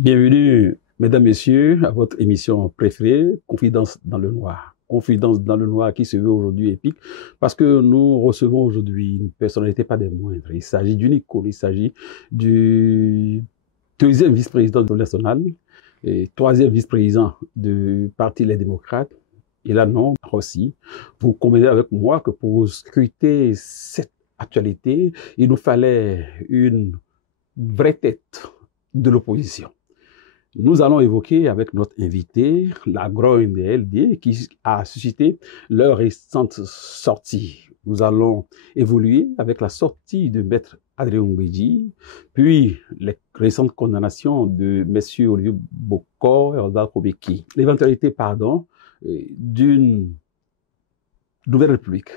Bienvenue, mesdames, messieurs, à votre émission préférée, Confidence dans le Noir. Confidence dans le Noir qui se veut aujourd'hui épique parce que nous recevons aujourd'hui une personnalité pas des moindres. Il s'agit d'une icône, il s'agit du deuxième vice-président de l'Assemblée nationale et troisième vice-président du Parti Les Démocrates. Et là, non, aussi, vous convenez avec moi que pour scruter cette actualité, il nous fallait une vraie tête de l'opposition. Nous allons évoquer avec notre invité la grogne des LD qui a suscité leur récente sortie. Nous allons évoluer avec la sortie de Maître Adrien Mbedji, puis les récentes condamnations de messieurs Olivier Bokor et Odal Kobeki. L'éventualité, d'une nouvelle république,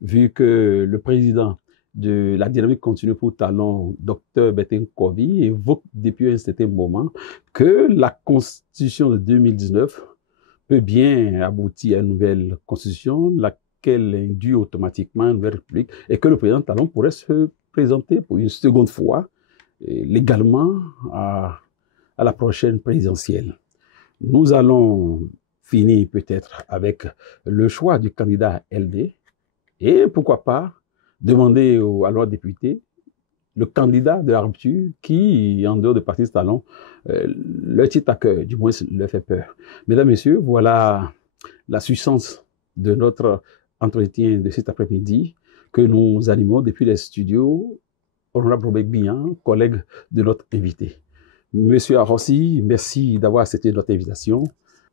vu que le président de la dynamique continue pour talent, Dr Bertin Kobi, évoque depuis un certain moment que la constitution de 2019 peut bien aboutir à une nouvelle constitution, laquelle induit automatiquement une nouvelle république, et que le président Talon pourrait se présenter pour une seconde fois légalement à la prochaine présidentielle. Nous allons finir peut-être avec le choix du candidat LD, et pourquoi pas demander à leurs députés le candidat de la rupture qui, en dehors de Parti Talon, leur tient à cœur, du moins leur fait peur. Mesdames, Messieurs, voilà la substance de notre entretien de cet après-midi que nous animons depuis les studios. Honorable Robert Bihan, collègue de notre invité. Monsieur Arossi, merci d'avoir accepté notre invitation.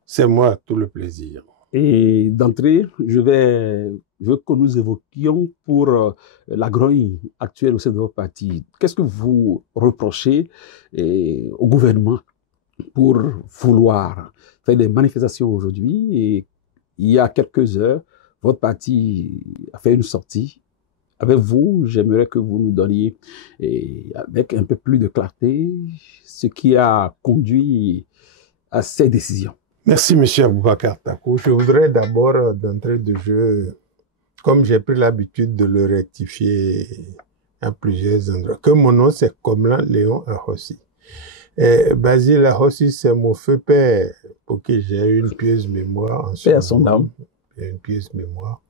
C'est moi, tout le plaisir. Et d'entrée, je veux que nous évoquions pour la grogne actuelle au sein de votre parti. Qu'est-ce que vous reprochez au gouvernement pour vouloir faire des manifestations aujourd'hui? Et il y a quelques heures, votre parti a fait une sortie. Avec vous, j'aimerais que vous nous donniez, avec un peu plus de clarté, ce qui a conduit à ces décisions. Merci, M. Aboubakar Takou. Je voudrais d'abord, d'entrée de jeu, comme j'ai pris l'habitude de le rectifier à plusieurs endroits, que mon nom c'est Komlan Léon Ahossi. Basile Ahossi, c'est mon feu père, pour qui j'ai une pieuse mémoire. Paix à son âme. Une pieuse mémoire.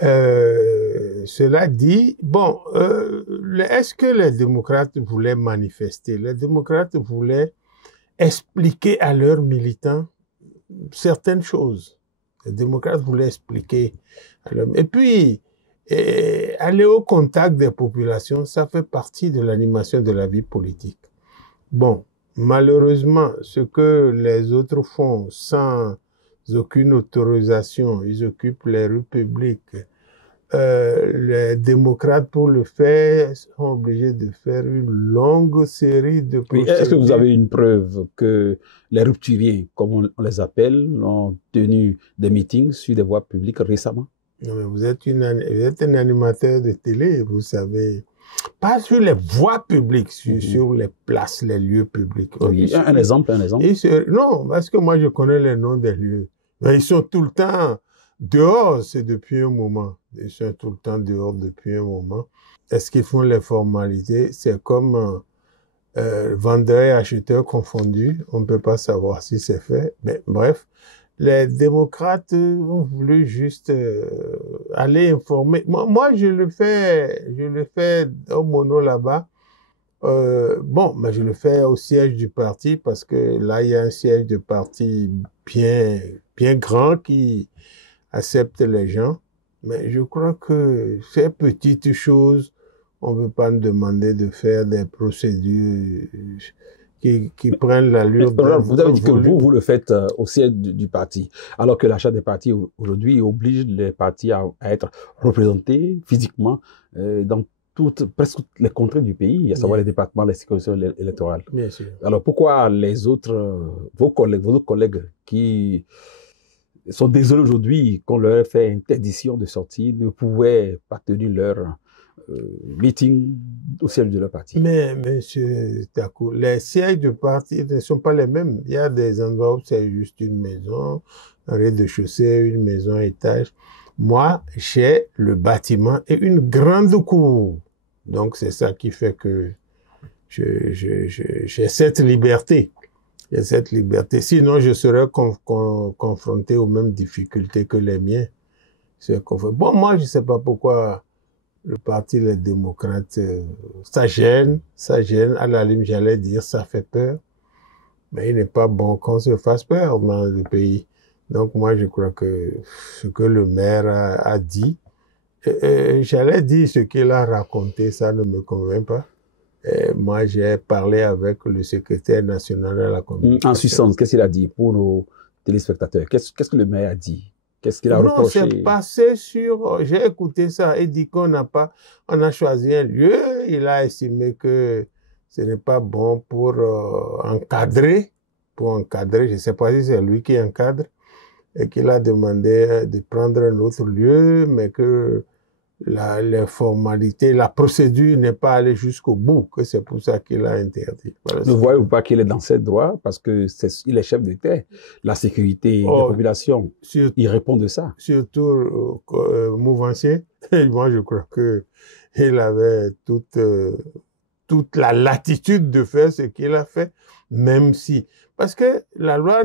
Cela dit, bon, est-ce que les démocrates voulaient manifester? Les démocrates voulaient expliquer à leurs militants certaines choses. Les démocrates voulaient expliquer à leurs... Et puis, aller au contact des populations, ça fait partie de l'animation de la vie politique. Bon, malheureusement, ce que les autres font sans aucune autorisation, ils occupent les rues publiques. Les démocrates, pour le faire, sont obligés de faire une longue série de procédures. Est-ce que vous avez une preuve que les rupturiens, comme on les appelle, ont tenu des meetings sur des voies publiques récemment? Non, mais vous êtes un animateur de télé, vous savez. Pas sur les voies publiques, sur les places, les lieux publics. Oui, un exemple. Non, parce que moi, je connais les noms des lieux. Mais ils sont tout le temps dehors, c'est depuis un moment. Ils sont tout le temps dehors depuis un moment. Est-ce qu'ils font les formalités? C'est comme vendeur et acheteur confondus. On ne peut pas savoir si c'est fait. Mais bref, les démocrates ont voulu juste aller informer. Moi, je le fais au mono là-bas. Bon, mais je le fais au siège du parti parce que là, il y a un siège de parti bien grand qui accepte les gens. Mais je crois que ces petites choses, on ne peut pas nous demander de faire des procédures qui prennent l'allure d'un... Vous avez dit que vous le faites au siège du parti, alors que l'achat des partis aujourd'hui oblige les partis à être représentés physiquement dans presque toutes les contrées du pays, à savoir les départements, les circonscriptions électorales. Bien sûr. Alors pourquoi les autres, vos collègues qui sont désolés aujourd'hui qu'on leur ait fait interdiction de sortie, ne pouvaient pas tenir leur meeting au siège de leur parti? Mais, monsieur Takou, les sièges de parti ne sont pas les mêmes. Il y a des endroits où c'est juste une maison, un rez-de-chaussée, une maison à étage. Moi, j'ai le bâtiment et une grande cour. Donc, c'est ça qui fait que j'ai cette liberté. J'ai cette liberté. Sinon, je serais confronté aux mêmes difficultés que les miens. Bon, moi, je sais pas pourquoi le parti Les Démocrates, ça gêne. À la limite, j'allais dire, ça fait peur. Mais il n'est pas bon qu'on se fasse peur dans le pays. Donc, moi, je crois que ce que le maire a dit, j'allais dire ce qu'il a raconté, ça ne me convainc pas. Moi, j'ai parlé avec le secrétaire national de la communication. En Suisse, qu'est-ce qu'il a dit pour nos téléspectateurs? Qu'est-ce que le maire a dit? Qu'est-ce qu'il a reproché? Non, c'est passé sur... J'ai écouté ça. Il dit qu'on on a choisi un lieu. Il a estimé que ce n'est pas bon pour encadrer. Pour encadrer, je ne sais pas si c'est lui qui encadre. Et qu'il a demandé de prendre un autre lieu, mais que les formalités, la procédure n'est pas allée jusqu'au bout, que c'est pour ça qu'il a interdit. Voilà, ne voyez-vous pas qu'il est dans ses droits parce que il est chef d'État, la sécurité des populations, il répond de ça. Surtout mouvancier, moi je crois que il avait toute la latitude de faire ce qu'il a fait, même si, parce que la loi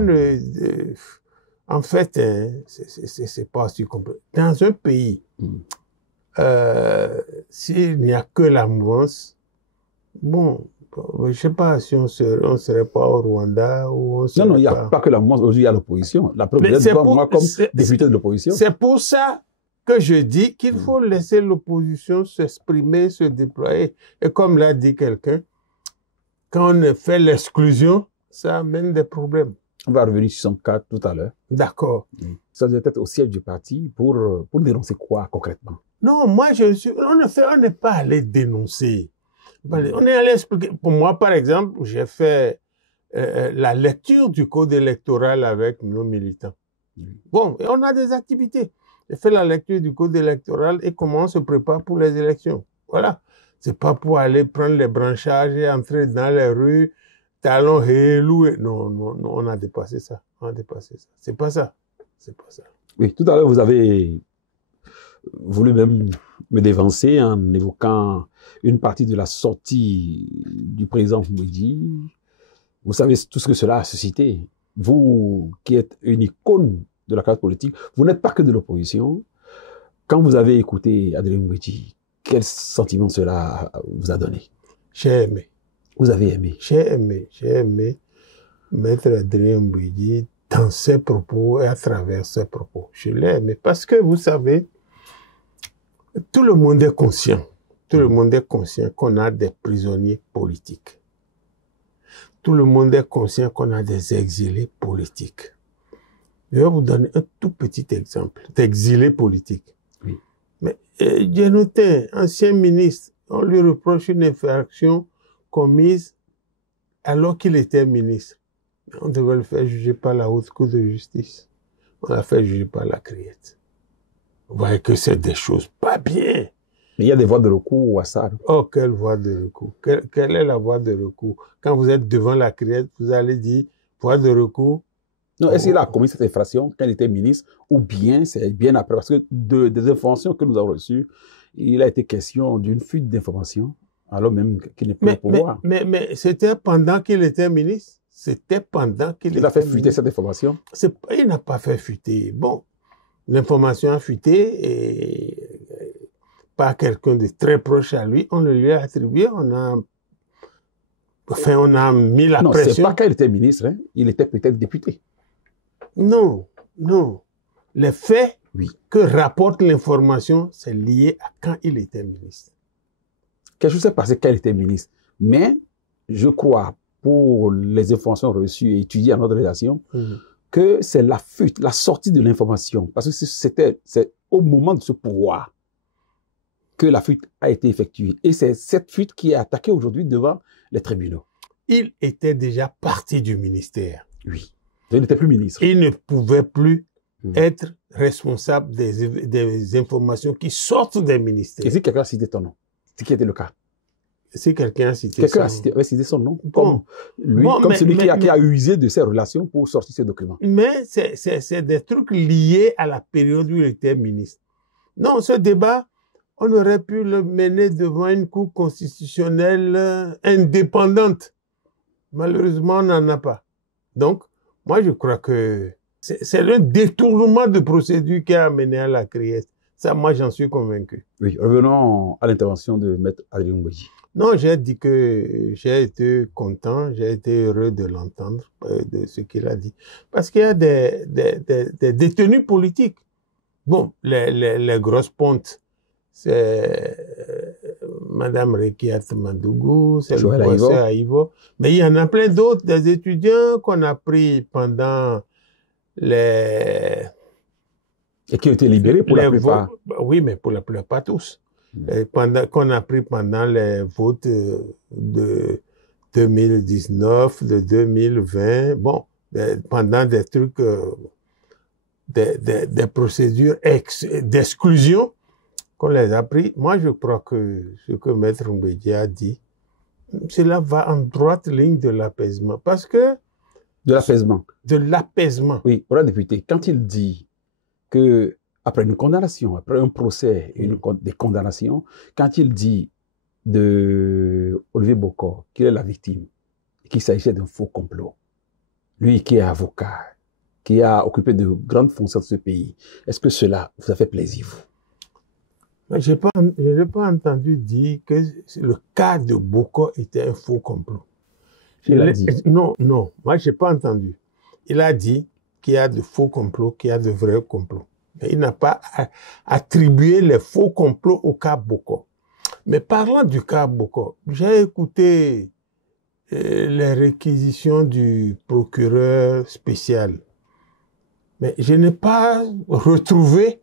en fait, c'est pas si compliqué. Dans un pays, s'il n'y a que la mouvance, bon, je sais pas si on serait pas au Rwanda ou on serait Non, il n'y a pas que la mouvance. Aujourd'hui, il y a l'opposition. La preuve, moi, comme député de l'opposition. C'est pour ça que je dis qu'il faut laisser l'opposition s'exprimer, se déployer. Et comme l'a dit quelqu'un, quand on fait l'exclusion, ça amène des problèmes. On va revenir sur son cas tout à l'heure. D'accord. Ça doit être au siège du parti pour dénoncer quoi concrètement? Non, moi, on n'est pas allé dénoncer. On est allé expliquer. Pour moi, par exemple, j'ai fait la lecture du code électoral avec nos militants. Bon, et on a des activités. J'ai fait la lecture du code électoral et comment on se prépare pour les élections. Voilà. C'est pas pour aller prendre les branchages et entrer dans les rues, talons loués. Non, on a dépassé ça. C'est pas ça. Oui, tout à l'heure, vous avez voulu même me dévancer en évoquant une partie de la sortie du président Mbeki. Vous savez tout ce que cela a suscité. Vous, qui êtes une icône de la classe politique, vous n'êtes pas que de l'opposition. Quand vous avez écouté Adrien Mbeki, quel sentiment cela vous a donné? J'ai aimé. Vous avez aimé? J'ai aimé Maître Adrien Mbeki dans ses propos et à travers ses propos. Je l'ai aimé parce que, vous savez, tout le monde est conscient. Tout le monde est conscient qu'on a des prisonniers politiques. Tout le monde est conscient qu'on a des exilés politiques. Je vais vous donner un tout petit exemple d'exilé politique. Oui. Mais Djenotin, ancien ministre, on lui reproche une infraction commise alors qu'il était ministre. On devait le faire juger par la Haute Cour de justice. On l'a fait juger par la Criette. Vous voyez que c'est des choses pas bien. Mais il y a des voies de recours à ça. Oh, quelle voie de recours? Quelle est la voie de recours? Quand vous êtes devant la Criette, vous allez dire voie de recours. Non, est-ce qu'il a commis cette infraction quand il était ministre ou bien c'est bien après? Parce que des informations que nous avons reçues, il a été question d'une fuite d'informations, alors même qu'il n'est plus au pouvoir. Mais c'était pendant qu'il était ministre. Il a fait fuiter cette information? Il n'a pas fait fuiter. Bon, l'information a fuité et par quelqu'un de très proche à lui, on le lui a attribué, on a mis la pression. Non, c'est pas quand il était ministre, hein. Il était peut-être député. Non. Les faits oui. que rapporte l'information, c'est lié à quand il était ministre. Quelque chose s'est passé quand il était ministre. Mais, je crois, pour les informations reçues et étudiées à notre rédaction, que c'est la fuite, la sortie de l'information. Parce que c'est au moment de ce pouvoir que la fuite a été effectuée. Et c'est cette fuite qui est attaquée aujourd'hui devant les tribunaux. Il était déjà parti du ministère. Oui. Il n'était plus ministre. Il ne pouvait plus être responsable des informations qui sortent des ministères. Et si quelqu'un a cité ton nom, ce qui était le cas? Si quelqu'un a cité son nom, comme celui qui a usé de ses relations pour sortir ces documents. Mais c'est des trucs liés à la période où il était ministre. Non, ce débat, on aurait pu le mener devant une cour constitutionnelle indépendante. Malheureusement, on n'en a pas. Donc, moi, je crois que c'est le détournement de procédure qui a amené à la criette. Ça, moi, j'en suis convaincu. Oui, revenons à l'intervention de Maître Adrien Ngouedji. Non, j'ai dit que j'ai été content, j'ai été heureux de l'entendre, de ce qu'il a dit. Parce qu'il y a des détenus politiques. Bon, les grosses pontes, c'est Madame Rekiat Madougou, c'est le professeur Aïvo. Mais il y en a plein d'autres, des étudiants qu'on a pris pendant les... Et qui ont été libérés pour la plupart. Oui, mais pour la plupart, pas tous. Qu'on a pris pendant les votes de 2019, de 2020, bon, pendant des trucs, des procédures d'exclusion qu'on les a pris. Moi, je crois que ce que Maître Ngouedji a dit, cela va en droite ligne de l'apaisement. Parce que... De l'apaisement. De l'apaisement. Oui, pour la députée, quand il dit que après une condamnation, après un procès et des condamnations, quand il dit de Olivier Bokor qu'il est la victime, qu'il s'agissait d'un faux complot, lui qui est avocat, qui a occupé de grandes fonctions de ce pays, est-ce que cela vous a fait plaisir, vous? Je n'ai pas entendu dire que le cas de Bokor était un faux complot. Il a dit. Non, moi je n'ai pas entendu. Il a dit qu'il y a de faux complots, qu'il y a de vrais complots. Mais il n'a pas attribué les faux complots au cas Bokor. Mais parlant du cas Bokor, j'ai écouté les réquisitions du procureur spécial. Mais je n'ai pas retrouvé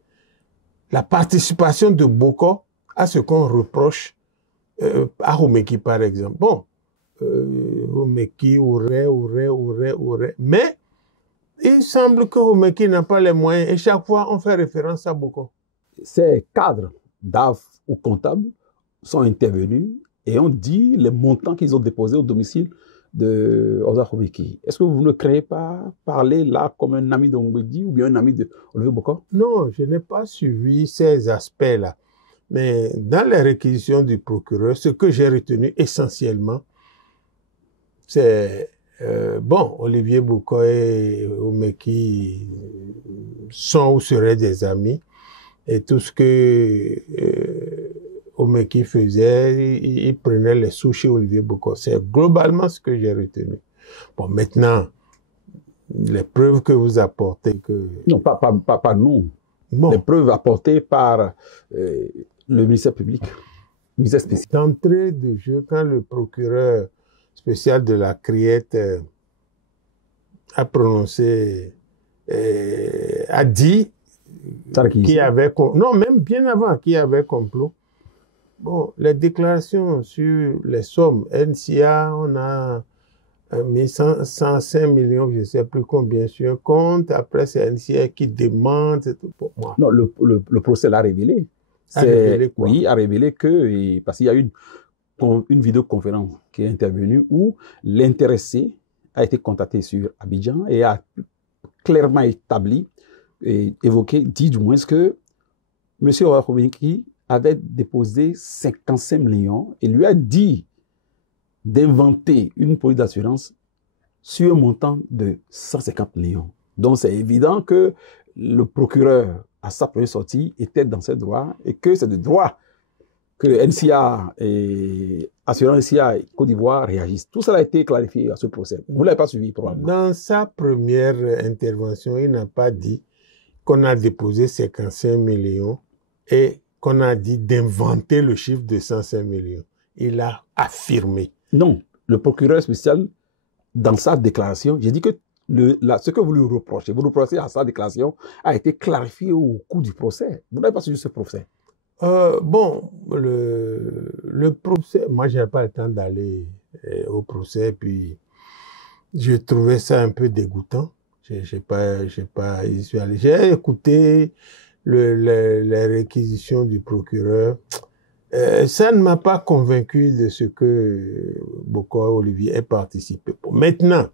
la participation de Bokor à ce qu'on reproche à Houmeki, par exemple. Bon, Houmeki aurait. Mais il semble que Houmeki n'a pas les moyens et chaque fois on fait référence à Bokor. Ces cadres d'AF ou comptables sont intervenus et ont dit les montants qu'ils ont déposés au domicile de Ozar Houmeki. Est-ce que vous ne créez pas parler là comme un ami de Ngouedji ou bien un ami de Olivier Bokor? Non, je n'ai pas suivi ces aspects-là. Mais dans les réquisitions du procureur, ce que j'ai retenu essentiellement, c'est bon, Olivier Bokor et Houmeki sont ou seraient des amis. Et tout ce que Houmeki faisait, il prenait les sous chez Olivier Bokor. C'est globalement ce que j'ai retenu. Bon, maintenant, les preuves que vous apportez que... Non, pas nous. Bon. Les preuves apportées par le ministère public, le ministère spécial. D'entrée de jeu, quand le procureur spécial de la Criette a prononcé, a dit qu'il y avait... Non, même bien avant qu'il y avait complot. Bon, les déclarations sur les sommes, NCA, on a 105 millions, je ne sais plus combien sur un compte. Après, c'est NCA qui demande. Pour moi. Non, le procès l'a révélé. A révélé quoi? Oui, a révélé que, parce qu'il y a eu une vidéoconférence qui est intervenue où l'intéressé a été contacté sur Abidjan et a clairement établi et évoqué, dit du moins que M. Houmeki avait déposé 55 millions et lui a dit d'inventer une police d'assurance sur un montant de 150 millions. Donc c'est évident que le procureur, à sa première sortie, était dans ses droits et que c'est de droit que NCA et Assurance NCA et Côte d'Ivoire réagissent. Tout cela a été clarifié à ce procès. Vous ne l'avez pas suivi probablement. Dans sa première intervention, il n'a pas dit qu'on a déposé 55 millions et qu'on a dit d'inventer le chiffre de 105 millions. Il a affirmé. Non, le procureur spécial, dans sa déclaration, j'ai dit que ce que vous lui reprochez à sa déclaration, a été clarifié au cours du procès. Vous n'avez pas suivi ce procès? Bon, le procès, moi, je n'avais pas le temps d'aller au procès, puis je trouvais ça un peu dégoûtant. J'ai écouté les réquisitions du procureur. Ça ne m'a pas convaincu de ce que Bokor Olivier ait participé. Maintenant,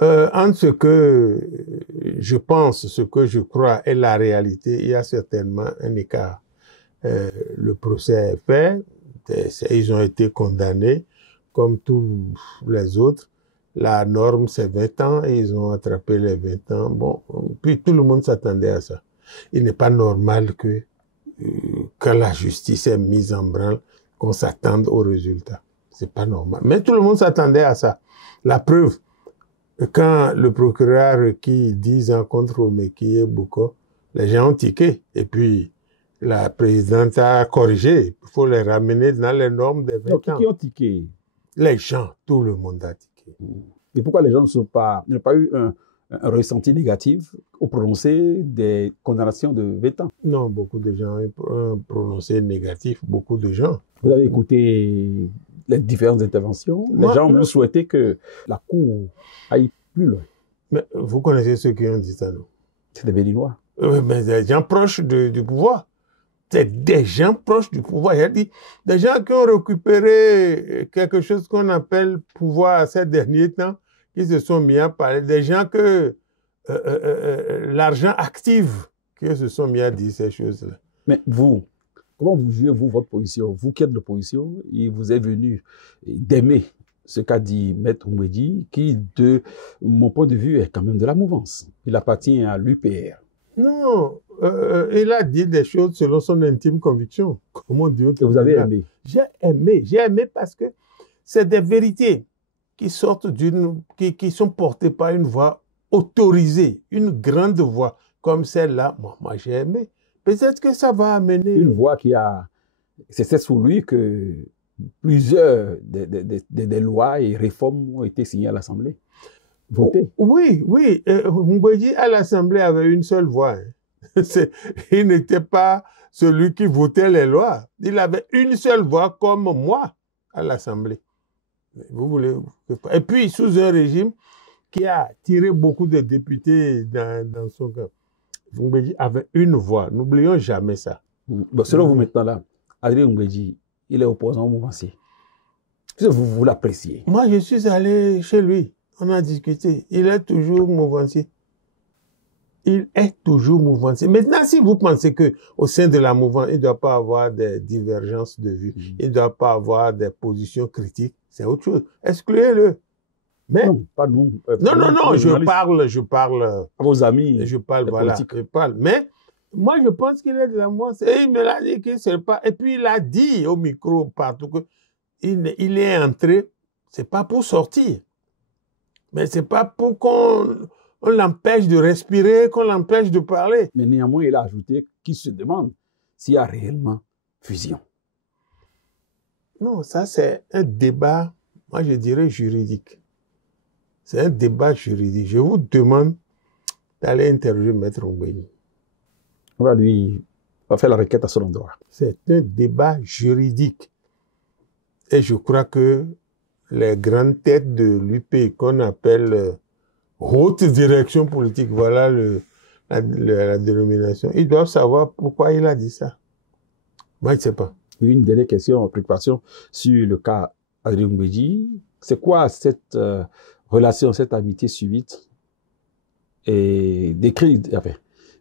entre ce que je pense, ce que je crois et la réalité, il y a certainement un écart. Le procès est fait, ils ont été condamnés comme tous les autres. La norme, c'est 20 ans, et ils ont attrapé les 20 ans. Bon, puis tout le monde s'attendait à ça. Il n'est pas normal que, quand la justice est mise en branle, qu'on s'attende au résultat. C'est pas normal. Mais tout le monde s'attendait à ça. La preuve, quand le procureur a requis 10 ans contre Omeki et Bouko, les gens ont tiqué. Et puis, la présidente a corrigé. Il faut les ramener dans les normes des 20 ans. Qui ont tiqué? Les gens, tout le monde a tiqué. Et pourquoi les gens n'ont pas eu un ressenti négatif au prononcé des condamnations de 20 ans? Non, beaucoup de gens ont un prononcé négatif, beaucoup de gens. Vous avez écouté les différentes interventions. Les gens ont même souhaité que la Cour aille plus loin. Mais vous connaissez ceux qui ont dit ça, non? C'est des Béninois. Mais des gens proches du pouvoir. C'est des gens proches du pouvoir. Il a dit, des gens qui ont récupéré quelque chose qu'on appelle pouvoir ces derniers temps, qui se sont mis à parler. Des gens que l'argent active, qui se sont mis à dire ces choses-là. Mais vous, comment vous jugez, vous, votre position? Vous qui êtes de l'opposition, il vous est venu d'aimer ce qu'a dit Maître Oumbédi, qui, de mon point de vue, est quand même de la mouvance. Il appartient à l'UPR. Non, il a dit des choses selon son intime conviction. Comment dire? Et vous avez aimé? J'ai aimé parce que c'est des vérités qui sortent qui sont portées par une voix autorisée, une grande voix comme celle-là. Moi j'ai aimé. Peut-être que ça va amener... Une voix qui a... C'est sous lui que plusieurs des lois et réformes ont été signées à l'Assemblée. Votées. Oui. Oumbédi à l'Assemblée avait une seule voix. Il n'était pas celui qui votait les lois. Il avait une seule voix comme moi à l'Assemblée. Vous voulez... Et puis, sous un régime qui a tiré beaucoup de députés dans son camp. Oumbédi avait une voix. N'oublions jamais ça. Bon, selon vous maintenant là, Adrien Oumbédi, il est opposant au mouvancier. Est-ce que vous l'appréciez? Moi, je suis allé chez lui. On a discuté. Il est toujours mouvancier. Il est toujours mouvancier. Maintenant, si vous pensez que au sein de la mouvance, il ne doit pas avoir des divergences de vues, il ne doit pas avoir des positions critiques, c'est autre chose. Excluez-le. Mais non, pas nous. Non, je parle à vos amis. Je parle, voilà. Politiques. Je parle. Mais moi, je pense qu'il est de la mouvance. Et il me l'a dit qu'il ne sait pas. Et puis, il a dit au micro partout qu'il est entré, c'est pas pour sortir. Mais c'est pas pour qu'on l'empêche de respirer, qu'on l'empêche de parler. Mais néanmoins, il a ajouté qu'il se demande s'il y a réellement fusion. Non, ça c'est un débat, moi je dirais juridique. C'est un débat juridique. Je vous demande d'aller interroger Maître Oumbédi. On va faire la requête à son endroit. C'est un débat juridique. Et je crois que les grandes têtes de l'UP qu'on appelle haute direction politique, voilà la dénomination, ils doivent savoir pourquoi il a dit ça. Moi, je ne sais pas. Une dernière question, préoccupation sur le cas Adrien Oumbédi. C'est quoi cette relation, cette amitié subite et décrite, enfin,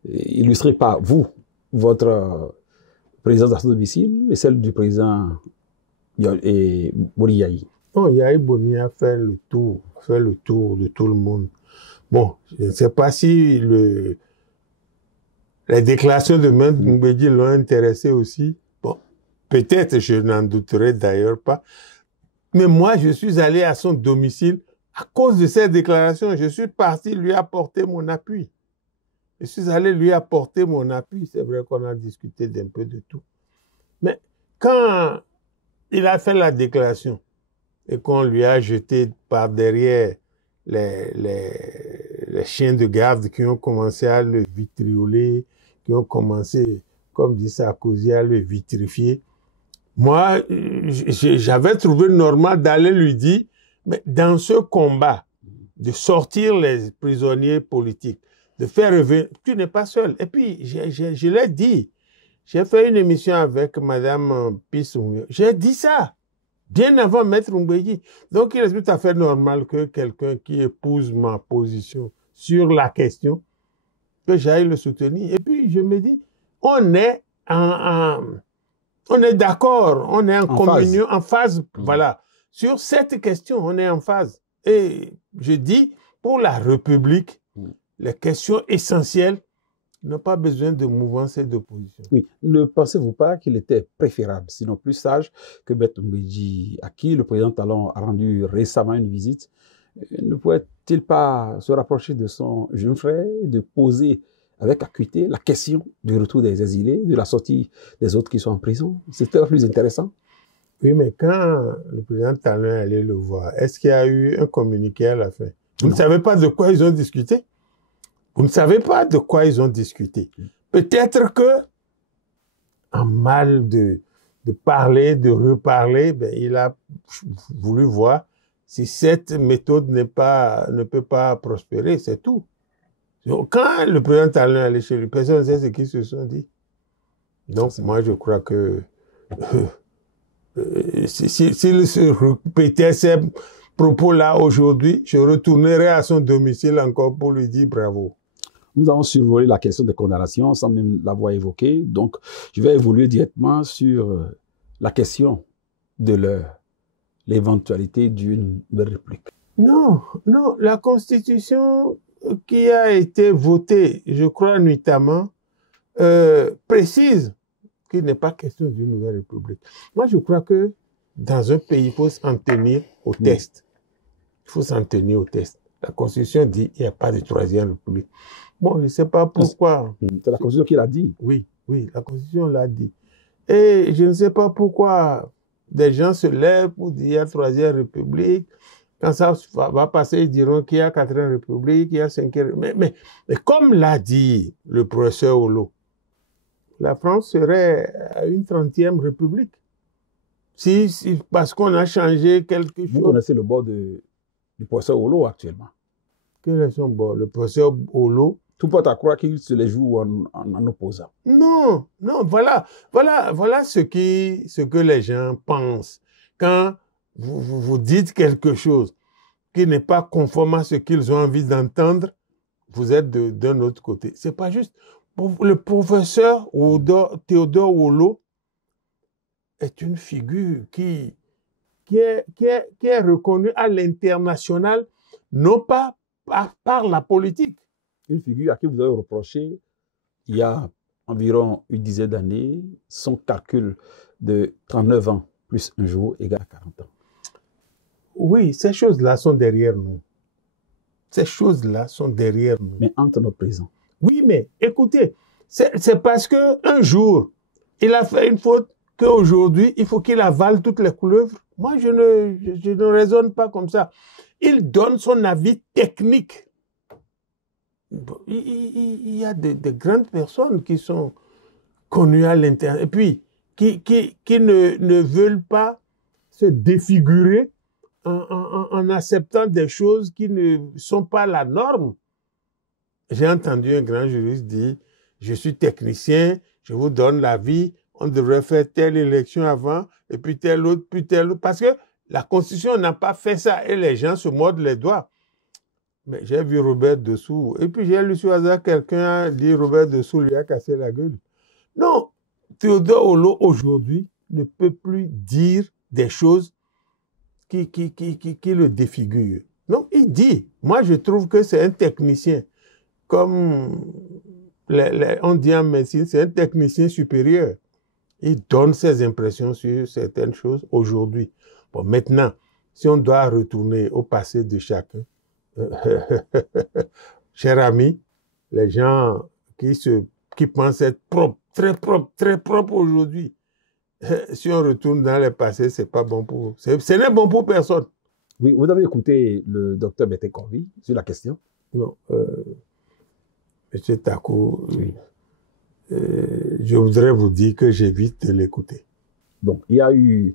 illustrée par vous, votre présence à son domicile et celle du président Boni Yayi? Non, Yayi Boni a fait le tour de tout le monde. Bon, je ne sais pas si les déclarations de Maître Oumbédi l'ont intéressé aussi. Bon, peut-être, je n'en douterai d'ailleurs pas. Mais moi, je suis allé à son domicile à cause de ces déclarations. Je suis parti lui apporter mon appui. Je suis allé lui apporter mon appui. C'est vrai qu'on a discuté d'un peu de tout. Mais quand il a fait la déclaration et qu'on lui a jeté par derrière les chiens de garde qui ont commencé à le vitrioler, qui ont commencé, comme dit Sarkozy, à le vitrifier, moi, j'avais trouvé normal d'aller lui dire, mais dans ce combat, de sortir les prisonniers politiques, de faire revenir, tu n'es pas seul. Et puis, je l'ai dit, j'ai fait une émission avec Madame Pissou. J'ai dit ça, bien avant Maître Oumbédi. Donc, il est tout à fait normal que quelqu'un qui épouse ma position sur la question, que j'aille le soutenir. Et puis, je me dis, on est On est d'accord, on est en communion, phase. en phase, voilà. Sur cette question, on est en phase. Et je dis, pour la République, les questions essentielles n'ont pas besoin de mouvance et d'opposition. Oui, ne pensez-vous pas qu'il était préférable, sinon plus sage, que Bett Mbedji, à qui le président Talon a rendu récemment une visite, ne pourrait-il pas se rapprocher de son jeune frère et de poser avec acuité la question du retour des exilés, de la sortie des autres qui sont en prison? C'était plus intéressant. Oui, mais quand le président Talon est allé le voir, est-ce qu'il y a eu un communiqué à la fin? Vous ne savez pas de quoi ils ont discuté? Vous ne savez pas de quoi ils ont discuté. Peut-être que, en mal de parler, de reparler, ben, il a voulu voir si cette méthode ne peut pas prospérer, c'est tout. Donc, quand le président Talon est allé chez lui, personne ne sait ce qu'ils se sont dit. Donc, moi, je crois que s'il se répétait ces propos-là aujourd'hui, je retournerai à son domicile encore pour lui dire bravo. Nous avons survolé la question des condamnations sans même l'avoir évoquée. Donc, je vais évoluer directement sur la question de l'éventualité d'une nouvelle république. Non, la Constitution qui a été votée, je crois nuitamment, précise qu'il n'est pas question d'une nouvelle république. Moi, je crois que dans un pays, il faut s'en tenir au test. Il faut s'en tenir au test. La Constitution dit qu'il n'y a pas de troisième république. Bon, je ne sais pas pourquoi. C'est la Constitution qui l'a dit. Oui, la Constitution l'a dit. Et je ne sais pas pourquoi des gens se lèvent pour dire qu'il y a troisième république. Quand ça va passer, ils diront qu'il y a quatrième république, qu'il y a cinquième. Mais comme l'a dit le professeur Hulot, la France serait à une 30e république. Parce qu'on a changé quelque chose. Vous connaissez le bord du professeur Hulot actuellement. Quel est son bord? Le professeur Hulot. Tout porte à croire qu'il se les joue en opposant. Non, voilà ce que les gens pensent. Quand vous dites quelque chose qui n'est pas conforme à ce qu'ils ont envie d'entendre, vous êtes d'un autre côté. C'est pas juste. Le professeur Théodore Hulot est une figure qui est reconnue à l'international, non pas par la politique. Une figure à qui vous avez reproché, il y a environ une dizaine d'années, son calcul de 39 ans plus un jour égale 40 ans. Oui, ces choses-là sont derrière nous. Ces choses-là sont derrière nous. Mais entre notre présent. Oui, mais écoutez, c'est parce qu'un jour, il a fait une faute qu'aujourd'hui, il faut qu'il avale toutes les couleuvres. Moi, je ne raisonne pas comme ça. Il donne son avis technique. Il y a de grandes personnes qui sont connues à l'intérieur et puis qui ne veulent pas se défigurer en acceptant des choses qui ne sont pas la norme. J'ai entendu un grand juriste dire, je suis technicien, je vous donne l'avis, on devrait faire telle élection avant, et puis telle autre, parce que la Constitution n'a pas fait ça, et les gens se mordent les doigts. Mais j'ai vu Robert Dessous, et puis j'ai lu sur hasard quelqu'un a dit Robert Dessous lui a cassé la gueule. Non, Théodore Hulot aujourd'hui ne peut plus dire des choses qui le défigurent. Donc il dit, moi je trouve que c'est un technicien, comme on dit en médecine, c'est un technicien supérieur. Il donne ses impressions sur certaines choses aujourd'hui. Bon, maintenant, si on doit retourner au passé de chacun, cher ami, les gens qui pensent être propres, très propres aujourd'hui, si on retourne dans le passé, c'est pas bon pour, ce n'est bon pour personne. Oui, vous avez écouté le docteur Bettencourt sur la question? Non, Monsieur Takou, oui. Je voudrais vous dire que j'évite de l'écouter. Donc, il y a eu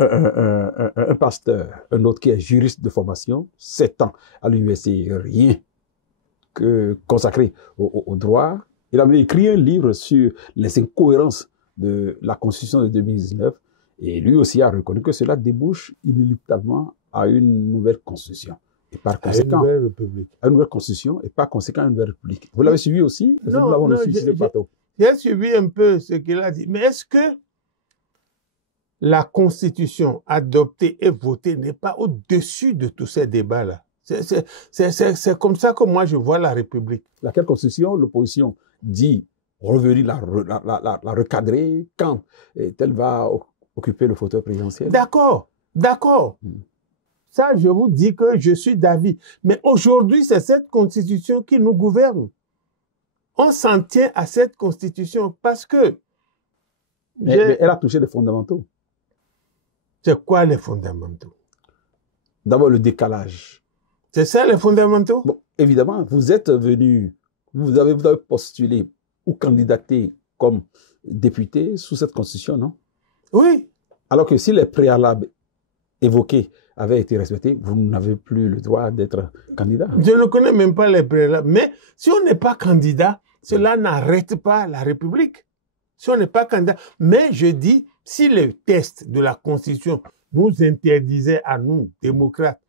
un pasteur, un autre qui est juriste de formation, 7 ans à l'université, rien que consacré au droit. Il avait écrit un livre sur les incohérences de la Constitution de 2019 et lui aussi a reconnu que cela débouche inéluctablement à une nouvelle Constitution. Et par conséquent, à une nouvelle république. À une nouvelle Constitution et par conséquent à une nouvelle république. Vous l'avez suivi aussi? Non, j'ai suivi un peu ce qu'il a dit. Mais est-ce que la Constitution adoptée et votée n'est pas au-dessus de tous ces débats-là. C'est comme ça que moi je vois la République. Laquelle constitution l'opposition dit revenir la recadrer quand elle va occuper le fauteuil présidentiel? D'accord, d'accord. Ça, je vous dis que je suis d'avis. Mais aujourd'hui, c'est cette constitution qui nous gouverne. On s'en tient à cette constitution parce que... Mais elle a touché les fondamentaux. C'est quoi les fondamentaux? D'abord, le décalage. C'est ça les fondamentaux? Bon, évidemment, vous êtes venu, vous avez postulé ou candidaté comme député sous cette constitution, non? Oui. Alors que si les préalables évoqués avaient été respectés, vous n'avez plus le droit d'être candidat. Je ne connais même pas les préalables. Mais si on n'est pas candidat, cela n'arrête pas la République. Si on n'est pas candidat. Mais je dis, si le test de la Constitution nous interdisait à nous, démocrates,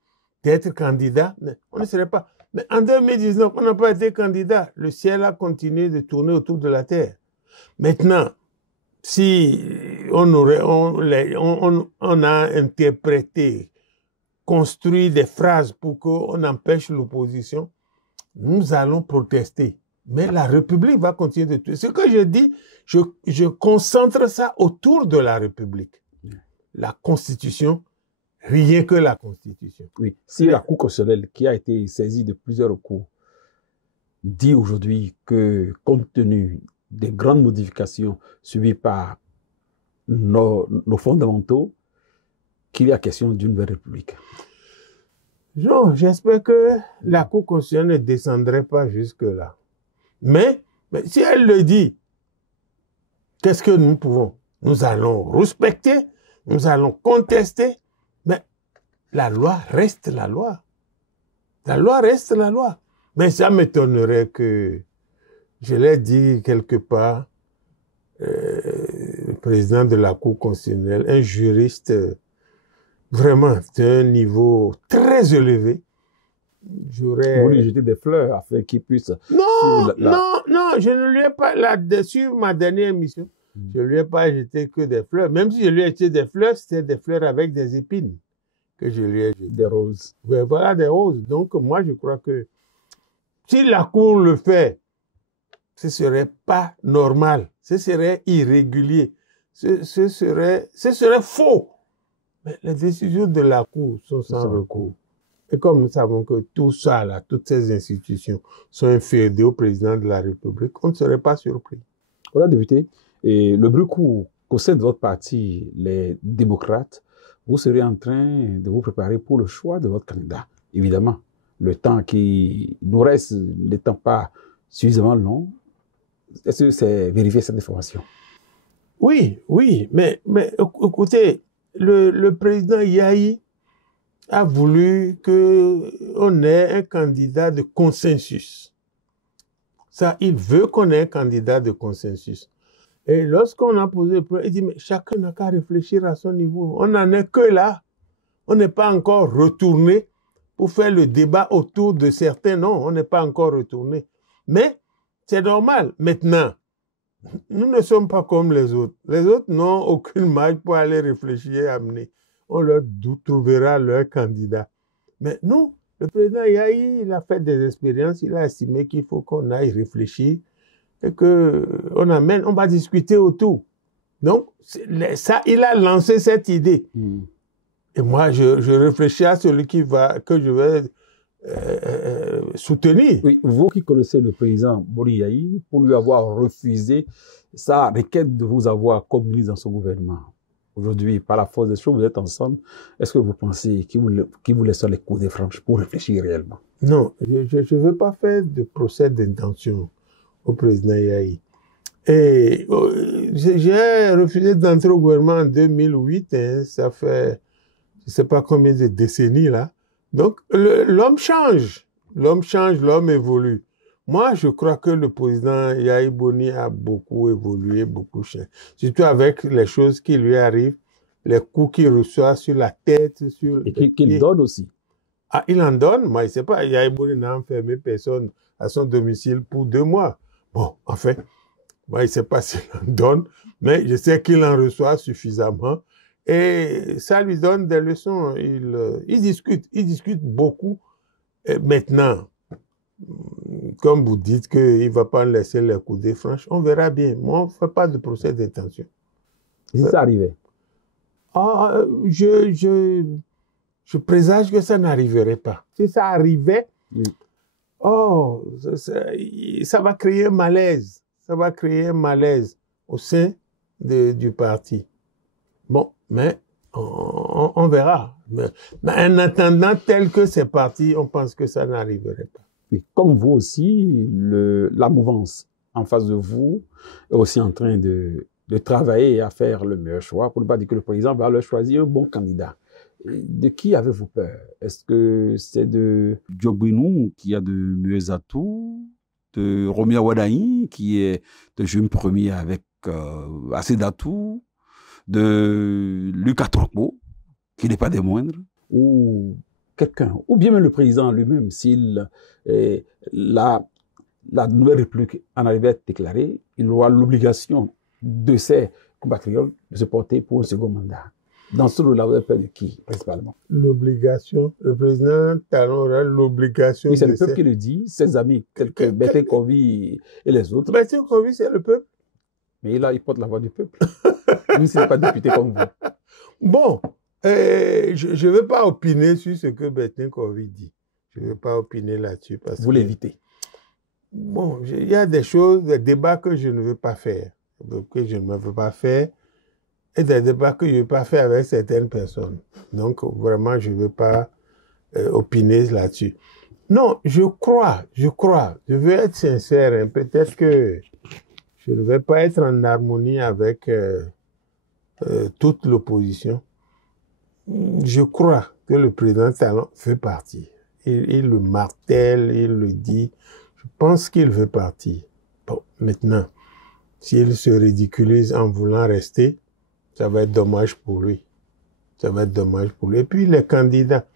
d'être candidats, on ne serait pas. Mais en 2019, on n'a pas été candidat. Le ciel a continué de tourner autour de la terre. Maintenant, si on a interprété, construit des phrases pour qu'on empêche l'opposition, nous allons protester. Mais la République va continuer de tout. Ce que je dis, je concentre ça autour de la République. La Constitution, rien que la Constitution. Oui. Si la Cour constitutionnelle, qui a été saisie de plusieurs recours, dit aujourd'hui que, compte tenu des grandes modifications subies par nos fondamentaux, qu'il y a question d'une nouvelle République. Non, j'espère que la Cour constitutionnelle ne descendrait pas jusque-là. Mais si elle le dit, qu'est-ce que nous pouvons? Nous allons respecter, nous allons contester, mais la loi reste la loi. La loi reste la loi. Mais ça m'étonnerait que, je l'ai dit quelque part, le président de la Cour constitutionnelle, un juriste vraiment d'un niveau très élevé, j'aurais... Vous lui jetez des fleurs afin qu'il puisse... Non, je ne lui ai pas, là-dessus, ma dernière émission, je ne lui ai pas jeté que des fleurs. Même si je lui ai jeté des fleurs, c'était des fleurs avec des épines que je lui ai jeté. Des roses. Ouais, voilà, des roses. Donc, moi, je crois que si la Cour le fait, ce serait pas normal, ce serait irrégulier, ce serait faux. Mais les décisions de la Cour sont sans recours. Et comme nous savons que tout ça, là, toutes ces institutions sont inféodées au président de la République, on ne serait pas surpris. Voilà, député. Et le bruit court qu'au sein de votre parti, les démocrates, vous serez en train de vous préparer pour le choix de votre candidat. Évidemment, le temps qui nous reste n'étant pas suffisamment long, est-ce que c'est vérifier cette information? Oui, mais écoutez, le président Yahi a voulu qu'on ait un candidat de consensus. Ça, il veut qu'on ait un candidat de consensus. Et lorsqu'on a posé le problème, il dit, mais chacun n'a qu'à réfléchir à son niveau. On n'en est que là. On n'est pas encore retourné pour faire le débat autour de certains. Non, on n'est pas encore retourné. Mais c'est normal. Maintenant, nous ne sommes pas comme les autres. Les autres n'ont aucune marge pour aller réfléchir et amener. On leur trouvera leur candidat. Mais nous, le président Yahi, il a fait des expériences, il a estimé qu'il faut qu'on aille réfléchir et qu'on amène, on va discuter autour. Donc, ça, il a lancé cette idée. Et moi, je réfléchis à celui que je vais soutenir. Oui, vous qui connaissez le président Boni Yahi, pour lui avoir refusé sa requête de vous avoir comme ministre dans son gouvernement. Aujourd'hui, par la force des choses, vous êtes ensemble. Est-ce que vous pensez qu'il vous laisse les coups des franches pour réfléchir réellement? Non, je ne veux pas faire de procès d'intention au président Yahi. Et j'ai refusé d'entrer au gouvernement en 2008. Hein, ça fait, je ne sais pas combien de décennies là. Donc, l'homme change. L'homme change, l'homme évolue. Moi, je crois que le président Yahi Boni a beaucoup évolué, beaucoup changé. Surtout avec les choses qui lui arrivent, les coups qu'il reçoit sur la tête, sur et qu'il donne aussi. Ah, il en donne? Moi, je ne sais pas. Yahi Boni n'a enfermé personne à son domicile pour 2 mois. Bon, en fait, moi, je ne sais pas s'il en donne, mais je sais qu'il en reçoit suffisamment Et ça lui donne des leçons. Il discute beaucoup. Et maintenant, comme vous dites qu'il ne va pas laisser les coudées franches, on verra bien. Moi, on ne fait pas de procès d'intention. Si ça arrivait? Je présage que ça n'arriverait pas. Si ça arrivait, Oui. ça va créer un malaise. Ça va créer un malaise au sein du parti. Bon, mais on verra. Mais en attendant, tel que c'est parti, on pense que ça n'arriverait pas. Oui. Comme vous aussi, la mouvance en face de vous est aussi en train de travailler à faire le meilleur choix, pour ne pas dire que le président va leur choisir un bon candidat. De qui avez-vous peur? Est-ce que c'est de Diogbinou qui a de meilleurs atouts, de Romia Wadaï qui est de jeune premier avec assez d'atouts, de Lucas Trokbo qui n'est pas des moindres, ou quelqu'un, ou bien même le président lui-même, s'il la nouvelle république en arrivait à être déclarée, il aura l'obligation de ses compatriotes de se porter pour un second mandat. Dans ce lot-là, vous avez peur de qui, principalement? L'obligation, le président Talon aura l'obligation. Oui, c'est le peuple qui le dit, ses amis, tels que Bertin Kovi et les autres. Bertin Kovi, c'est le peuple. Mais là, il porte la voix du peuple. Lui, ce n'est pas député comme vous. Bon, je ne veux pas opiner sur ce que Bertin Kovi dit. Je ne veux pas opiner là-dessus. Vous l'évitez. Bon, il y a des choses, des débats que je ne veux pas faire. Que je ne veux pas faire. Et des débats que je ne veux pas faire avec certaines personnes. Donc, vraiment, je ne veux pas opiner là-dessus. Non, je crois, je veux être sincère. Hein. Peut-être que je ne vais pas être en harmonie avec toute l'opposition. Je crois que le président Talon veut partir. Il le martèle, il le dit. Je pense qu'il veut partir. Bon, maintenant, s'il se ridiculise en voulant rester, ça va être dommage pour lui. Ça va être dommage pour lui. Et puis, les candidats.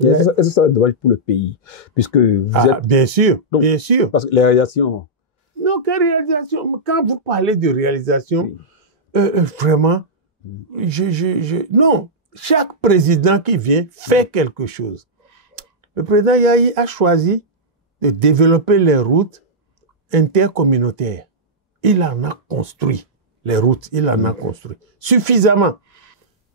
Est-ce que ça va être dommage pour le pays? Puisque vous êtes... Bien sûr, donc, bien sûr. Parce que les réalisations... Non, quelle réalisation? Quand vous parlez de réalisation, oui. Vraiment, non, chaque président qui vient fait quelque chose. Le président Yahi a choisi de développer les routes intercommunautaires. Il en a construit les routes, il en a construit suffisamment.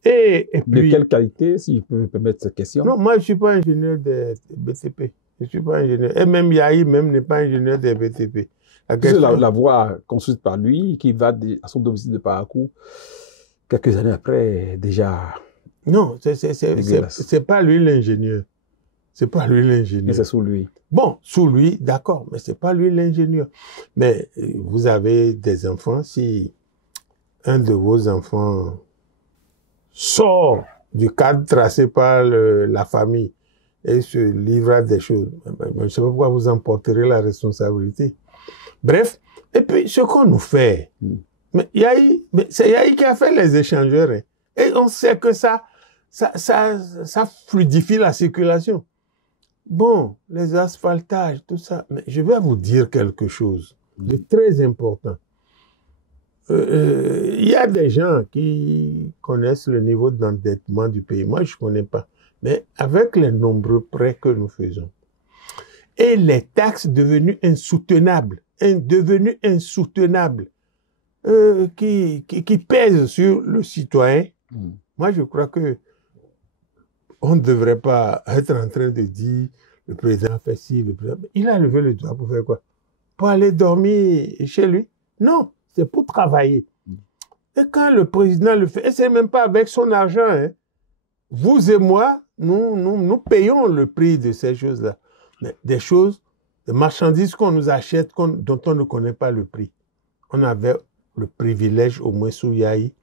Et puis, de quelle qualité, si je peux me permettre cette question? Non, moi je ne suis pas ingénieur de BTP. Je ne suis pas ingénieur. Et même Yahi même n'est pas ingénieur de BTP. La voie construite par lui, qui va à son domicile de Parakou, quelques années après, déjà... Non, c'est pas lui l'ingénieur. C'est pas lui l'ingénieur. Mais c'est sous lui. Bon, sous lui, d'accord, mais c'est pas lui l'ingénieur. Mais vous avez des enfants, si un de vos enfants sort du cadre tracé par la famille et se livre à des choses, je ne sais pas pourquoi vous en porterez la responsabilité. Bref, et puis ce qu'on nous fait, c'est Yahi qui a fait les échangeurs, hein, et on sait que ça fluidifie la circulation. Bon, les asphaltages, tout ça, mais je vais vous dire quelque chose de très important. Il y a des gens qui connaissent le niveau d'endettement du pays. Moi, je ne connais pas. Mais avec les nombreux prêts que nous faisons et les taxes devenues insoutenables, qui pèsent sur le citoyen, moi, je crois que on ne devrait pas être en train de dire le président fait ci, le président... Il a levé le doigt pour faire quoi? Pour aller dormir chez lui? Non, c'est pour travailler. Et quand le président le fait, et c'est même pas avec son argent, hein, vous et moi, nous payons le prix de ces choses-là. Des choses, des marchandises qu'on nous achète, dont on ne connaît pas le prix. On avait le privilège, au moins sous Yahi,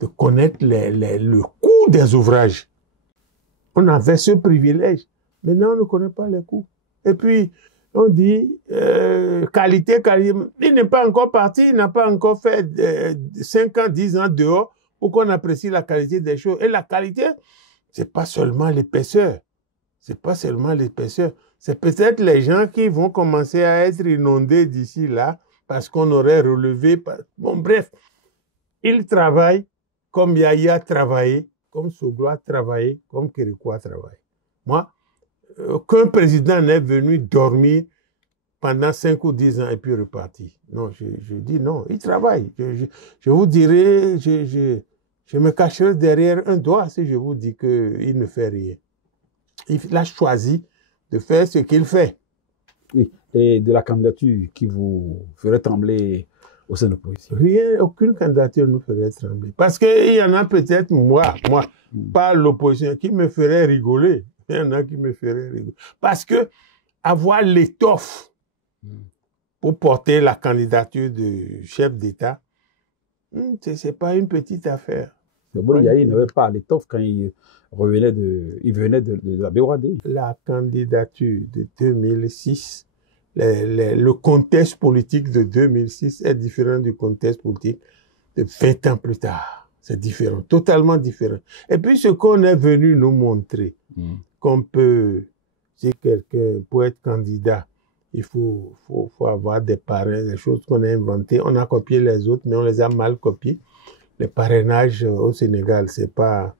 de connaître le coût des ouvrages. On avait ce privilège. Maintenant, on ne connaît pas les coûts. Et puis, on dit qualité. Il n'est pas encore parti, il n'a pas encore fait 5 ans, 10 ans dehors pour qu'on apprécie la qualité des choses. Et la qualité, c'est pas seulement l'épaisseur. C'est pas seulement l'épaisseur. C'est peut-être les gens qui vont commencer à être inondés d'ici là parce qu'on aurait relevé. Bon, bref, il travaille comme Yaya a travaillé, comme Soglo a travaillé, comme Kérékou a travaillé. Moi, aucun président n'est venu dormir pendant 5 ou 10 ans et puis reparti. Non, je dis non, il travaille. Je vous dirai, je me cacherai derrière un doigt si je vous dis qu'il ne fait rien. Il a choisi de faire ce qu'il fait. Oui, et de la candidature qui vous ferait trembler au sein de l'opposition? Rien, aucune candidature nous ferait trembler. Parce qu'il y en a peut-être, moi, pas l'opposition, qui me ferait rigoler. Il y en a qui me feraient rigoler. Parce que avoir l'étoffe pour porter la candidature de chef d'État, ce n'est pas une petite affaire. Boriaï n'avait pas l'étoffe quand il venait de la BOAD. La candidature de 2006, le contexte politique de 2006 est différent du contexte politique de 20 ans plus tard. C'est différent, totalement différent. Et puis ce qu'on est venu nous montrer, qu'on peut, si quelqu'un peut être candidat, il faut avoir des parrains, des choses qu'on a inventées. On a copié les autres, mais on les a mal copiées. Le parrainage au Sénégal, c'est pas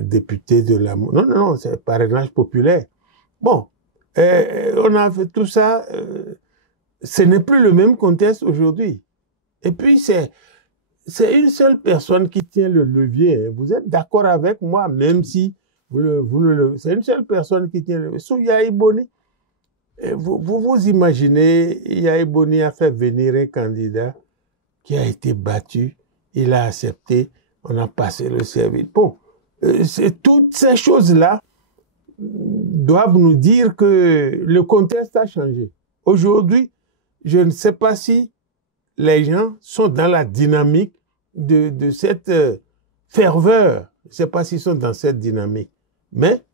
député de la... Non, c'est parrainage populaire. Bon, on a fait tout ça. Ce n'est plus le même contexte aujourd'hui. Et puis, c'est une seule personne qui tient le levier. Hein. Vous êtes d'accord avec moi, même si c'est une seule personne qui tient le levier. Sous Yahi Boni, vous imaginez, Yahi Boni a fait venir un candidat qui a été battu. Il a accepté, on a passé le service. Bon, toutes ces choses-là doivent nous dire que le contexte a changé. Aujourd'hui, je ne sais pas si les gens sont dans la dynamique de cette ferveur. Je ne sais pas s'ils sont dans cette dynamique. Mais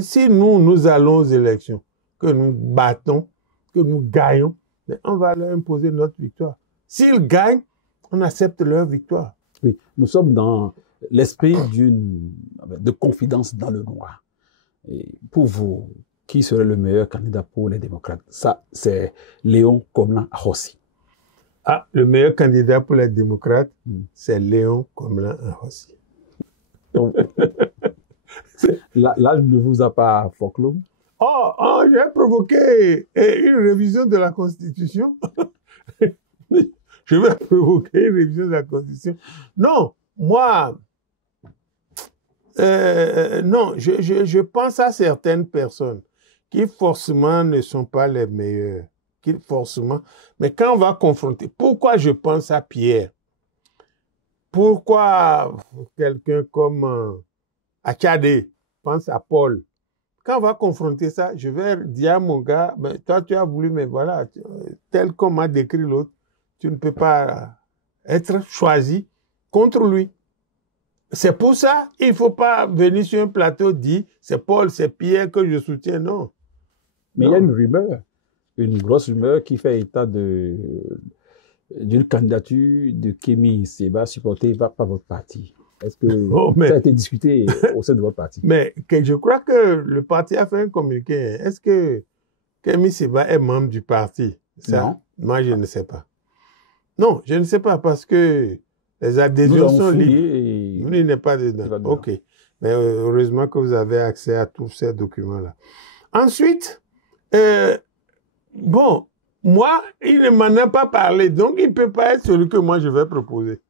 si nous allons aux élections, que nous battons, que nous gagnons, on va leur imposer notre victoire. S'ils gagnent, on accepte leur victoire. Oui, nous sommes dans l'esprit de confidence dans le noir. Et pour vous, qui serait le meilleur candidat pour les démocrates? Ça, c'est Léon Komlan-Ahossi. Ah, le meilleur candidat pour les démocrates, c'est Léon Komlan-Ahossi. L'âge ne vous a pas folklore? Oh, j'ai provoqué une révision de la Constitution. Je vais provoquer une révision de la Constitution. Non, moi, non, je pense à certaines personnes qui forcément ne sont pas les meilleures, mais quand on va confronter, pourquoi je pense à Pierre? Pourquoi quelqu'un comme Achadé pense à Paul? Quand on va confronter ça, je vais dire à mon gars, ben, toi tu as voulu, mais voilà, tel qu'on m'a décrit l'autre, tu ne peux pas être choisi contre lui. C'est pour ça, il ne faut pas venir sur un plateau dire c'est Paul, c'est Pierre que je soutiens, non. Mais il y a une rumeur, une grosse rumeur qui fait état d'une candidature de Kémi Séba supportée par votre parti. Est-ce que ça a été discuté au sein de votre parti? Mais je crois que le parti a fait un communiqué. Est-ce que Kémi Séba est membre du parti? Ça, non. Moi, je ne sais pas. Non, je ne sais pas parce que les adhésions sont libres. Lui n'est pas dedans. OK. Mais heureusement que vous avez accès à tous ces documents-là. Ensuite, bon, moi, il ne m'en a pas parlé, donc il ne peut pas être celui que moi je vais proposer.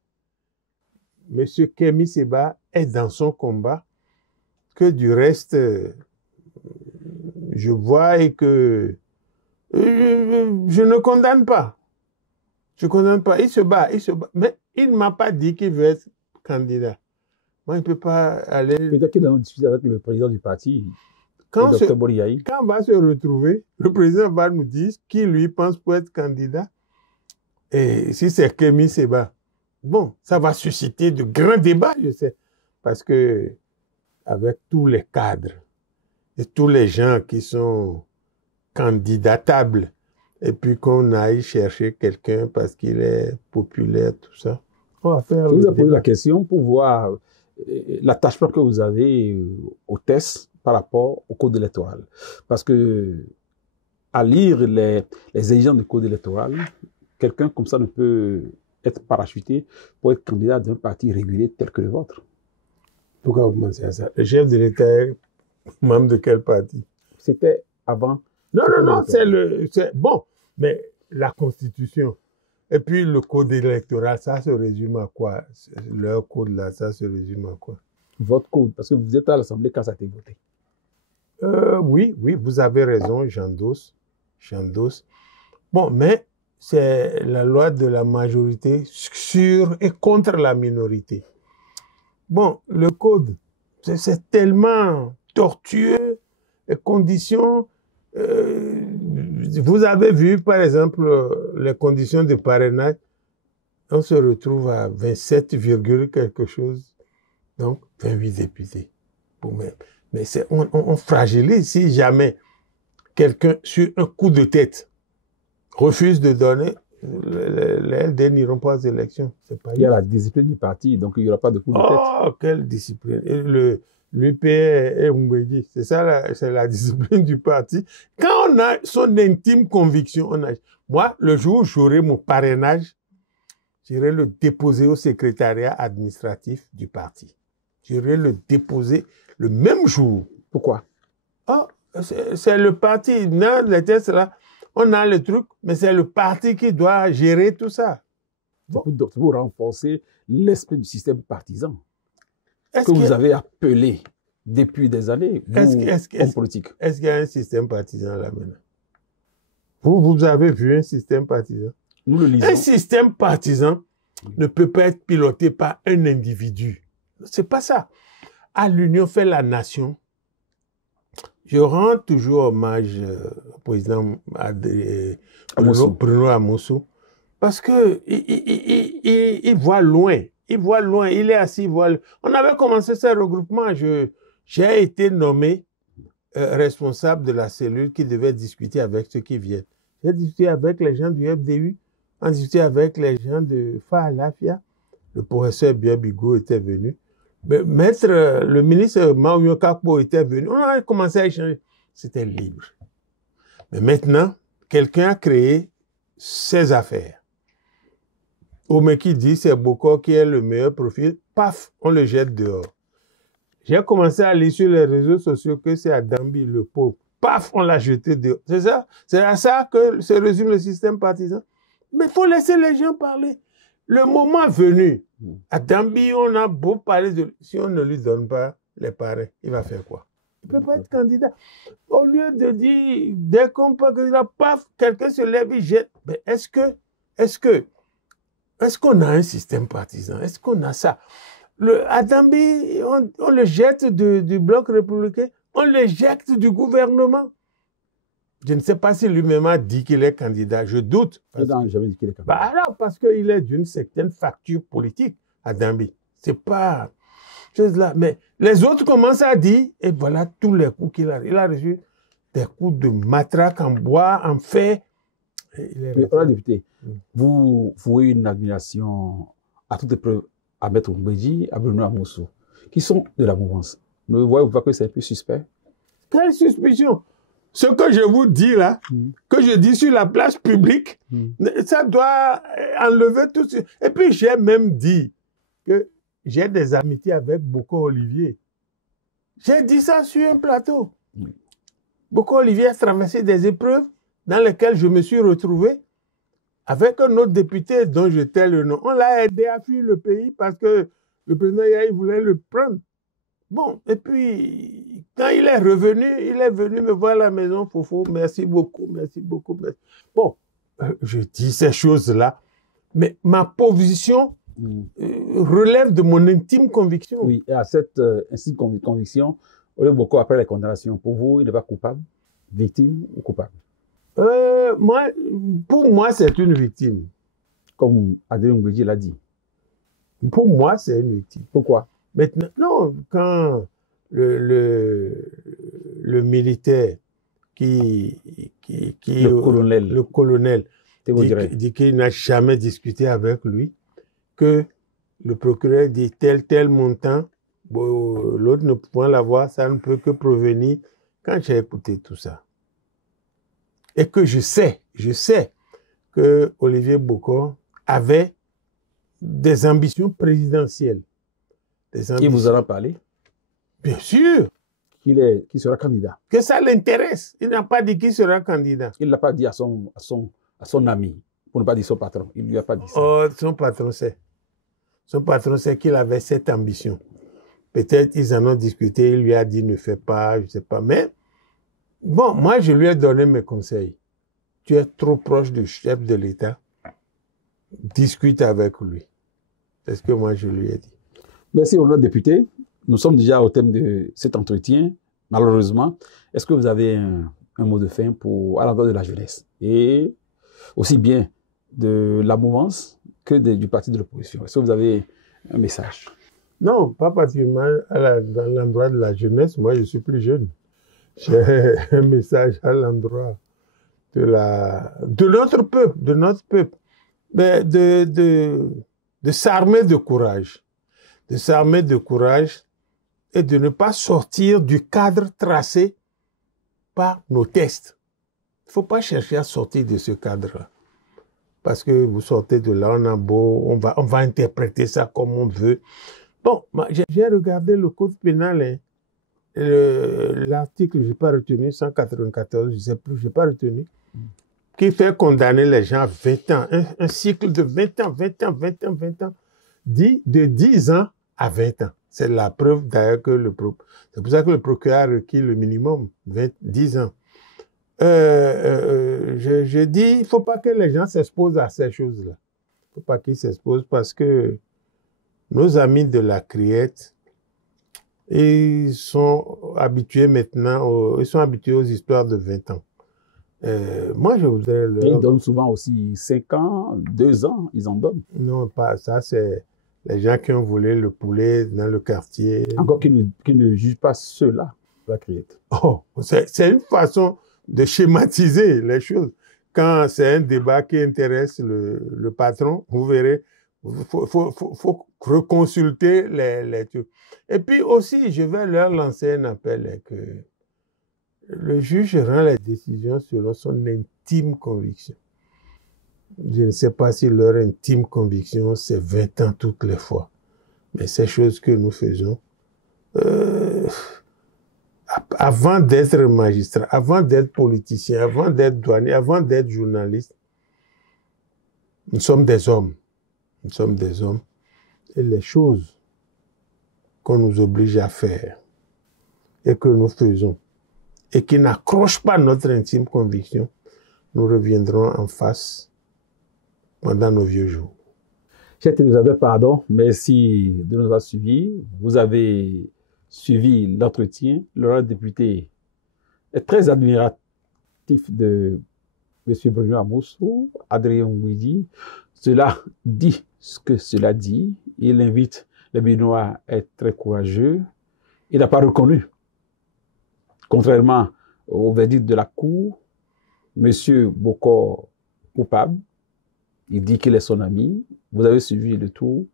Monsieur Kémi Séba est dans son combat, que du reste, je vois et que je ne condamne pas. Je ne condamne pas. Il se bat. Mais il ne m'a pas dit qu'il veut être candidat. Moi, il ne peut pas aller... Peut-être qu'il a discuté avec le président du parti, quand le Dr Boriaï. Quand on va se retrouver, le président va nous dire qui lui pense pour être candidat. Et si c'est Kémi Séba, bon, ça va susciter de grands débats, je sais. Parce que avec tous les cadres et tous les gens qui sont candidatables, et puis qu'on aille chercher quelqu'un parce qu'il est populaire, tout ça, on va faire... Je vous ai posé la question pour voir l'attachement que vous avez au test par rapport au code électoral. Parce que à lire les exigences du code électoral, quelqu'un comme ça ne peut être parachuté pour être candidat d'un parti régulier tel que le vôtre. Pourquoi vous pensez à ça? Le chef de l'État est membre de quel parti? C'était avant. Non, c'est bon, mais la Constitution. Et puis le code électoral, ça se résume à quoi? Leur code là, ça se résume à quoi? Votre code, parce que vous êtes à l'Assemblée quand ça a été voté. Oui, vous avez raison, j'endosse. Bon, mais c'est la loi de la majorité sur et contre la minorité. Bon, le code, c'est tellement tortueux, les conditions. Vous avez vu, par exemple, les conditions de parrainage. On se retrouve à 27, quelque chose, donc 28 députés. Mais on fragilise si jamais quelqu'un, sur un coup de tête, refuse de donner, les LD n'iront pas aux élections. Il y a la discipline du parti, donc il n'y aura pas de coup de tête. Oh, quelle discipline! L'UP est Mbeki. C'est ça, c'est la discipline du parti. Quand on a son intime conviction, moi, le jour où j'aurai mon parrainage, j'irai le déposer au secrétariat administratif du parti. J'irai le déposer le même jour. Pourquoi? Oh, c'est le parti. Non, les tests là, on a le truc, mais c'est le parti qui doit gérer tout ça. Bon. C'est pour renforcer l'esprit du système partisan que vous avez appelé depuis des années, en politique. Est-ce qu'il y a un système partisan là maintenant? Vous avez vu un système partisan? Nous le lisons. Un système partisan ne peut pas être piloté par un individu. C'est pas ça. À l'union fait la nation. Je rends toujours hommage au président Bruno Amosso parce que il voit loin. Il voit loin. Il est assis, il voit loin. On avait commencé ce regroupement. J'ai été nommé responsable de la cellule qui devait discuter avec ceux qui viennent. J'ai discuté avec les gens du FDU, on a discuté avec les gens de Faalafia. Le professeur Biabigo était venu. Le ministre Maouyo Kakpo était venu. On a commencé à échanger. C'était libre. Mais maintenant, quelqu'un a créé ses affaires. Omeki dit c'est Boko qui est le meilleur profil. Paf, on le jette dehors. J'ai commencé à lire sur les réseaux sociaux que c'est à Dambi, le pauvre. Paf, on l'a jeté dehors. C'est ça? C'est à ça que se résume le système partisan. Mais il faut laisser les gens parler. Le moment venu, à Dambi, on a beau parler de... Si on ne lui donne pas les parrains, il va faire quoi? Il ne peut pas être candidat. Au lieu de dire, dès qu'on peut candidat, paf, quelqu'un se lève, il jette. Mais est-ce qu'on a un système partisan? Est-ce qu'on a ça? À Dambi, on le jette du bloc républicain, on le jette du gouvernement. Je ne sais pas si lui-même a dit qu'il est candidat. Je doute. Non, jamais dit qu'il est candidat. Alors, parce qu'il est d'une certaine facture politique à Dambi. C'est pas chose là. Mais les autres commencent à dire, et voilà tous les coups qu'il a. Il a reçu des coups de matraque en bois, en fer. Mais, honorable député, vous vouez une admiration à toute épreuve à Maître Mbeki, à Bruno Amosso, qui sont de la mouvance. Ne voyez-vous pas que c'est un peu suspect? Quelle suspicion? Ce que je vous dis là, que je dis sur la place publique, ça doit enlever tout ça. Et puis j'ai même dit que j'ai des amitiés avec Boko Olivier. J'ai dit ça sur un plateau. Boko Olivier a traversé des épreuves dans lesquelles je me suis retrouvé avec un autre député dont je tais le nom. On l'a aidé à fuir le pays parce que le président Yahi voulait le prendre. Bon, et puis, quand il est venu me voir à la maison, Fofo, merci beaucoup, merci beaucoup. Merci. Bon, je dis ces choses-là, mais ma position relève de mon intime conviction. Oui, et à cette intime conviction, on est beaucoup après les condamnations. Pour vous, il n'est pas coupable, victime ou coupable? Pour moi, c'est une victime. Comme Adrien Mbeki l'a dit. Pour moi, c'est une victime. Pourquoi? Maintenant, non, quand le militaire le colonel dit qu'il n'a jamais discuté avec lui, que le procureur dit tel montant, l'autre ne pouvant l'avoir, ça ne peut que provenir. Quand j'ai écouté tout ça, et que je sais que Olivier Bokor avait des ambitions présidentielles. Qui vous en a parlé? Bien sûr. Qui sera candidat. Que ça l'intéresse. Il n'a pas dit qui sera candidat. Il ne l'a pas dit à son ami, pour ne pas dire son patron. Il ne lui a pas dit ça. Oh, son patron sait. Son patron sait qu'il avait cette ambition. Peut-être ils en ont discuté, il lui a dit ne fais pas, je ne sais pas. Mais bon, moi je lui ai donné mes conseils. Tu es trop proche du chef de l'État. Discute avec lui. C'est ce que moi je lui ai dit. Merci, honorable député. Nous sommes déjà au thème de cet entretien, malheureusement. Est-ce que vous avez un mot de fin à l'endroit de la jeunesse et aussi bien de la mouvance que du parti de l'opposition? Est-ce que vous avez un message? Non, pas particulièrement dans l'endroit de la jeunesse. Moi, je suis plus jeune. J'ai un message à l'endroit de notre peuple, de s'armer de courage. De s'armer de courage et de ne pas sortir du cadre tracé par nos tests. Il ne faut pas chercher à sortir de ce cadre-là. Parce que vous sortez de là, on va interpréter ça comme on veut. Bon, j'ai regardé le code pénal, hein. L'article, je n'ai pas retenu, 194, je ne sais plus, je n'ai pas retenu, qui fait condamner les gens à 20 ans. Un cycle de 20 ans, 20 ans, 20 ans, 20 ans, dit de 10 ans à 20 ans. C'est la preuve d'ailleurs que c'est pour ça que le procureur a requis le minimum, 10 ans. Je dis, il ne faut pas que les gens s'exposent à ces choses-là. Il ne faut pas qu'ils s'exposent parce que nos amis de la criette, ils sont habitués maintenant, ils sont habitués aux histoires de 20 ans. Moi, je voudrais Ils donnent souvent aussi 5 ans, 2 ans, ils en donnent. Non, pas ça, c'est les gens qui ont volé le poulet dans le quartier. Encore qui ne jugent pas ceux-là, la criette. Oh, c'est une façon de schématiser les choses. Quand c'est un débat qui intéresse le patron, vous verrez, faut reconsulter les trucs. Et puis aussi, je vais leur lancer un appel que le juge rend les décisions selon son intime conviction. Je ne sais pas si leur intime conviction, c'est 20 ans toutes les fois. Mais ces choses que nous faisons, avant d'être magistrat, avant d'être politicien, avant d'être douanier, avant d'être journaliste, nous sommes des hommes. Nous sommes des hommes. Et les choses qu'on nous oblige à faire et que nous faisons et qui n'accrochent pas notre intime conviction, nous reviendrons en face pendant nos vieux jours. Chers téléspectateurs, pardon, merci de nous avoir suivis. Vous avez suivi l'entretien. L'honorable député est très admiratif de M. Bruno Amosso, Adrien Ouidi. Cela dit ce que cela dit. Il invite les Béninois à être très courageux. Il n'a pas reconnu, contrairement au verdict de la Cour, M. Bokor coupable. Il dit qu'il est son ami. Vous avez suivi le tout.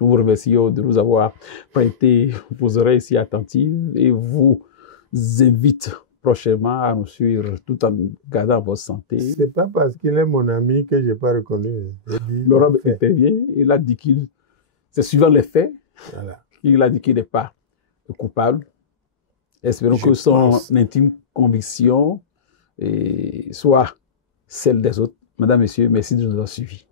Nous vous remercions de nous avoir prêté vos oreilles si attentives et vous invite prochainement à nous suivre tout en gardant votre santé. C'est pas parce qu'il est mon ami que je n'ai pas reconnu. Laurent intervient, il a dit qu'il, c'est suivant les faits, voilà. Il a dit qu'il n'est pas coupable. Espérons que son intime conviction soit celle des autres. Madame, Messieurs, merci de nous avoir suivis.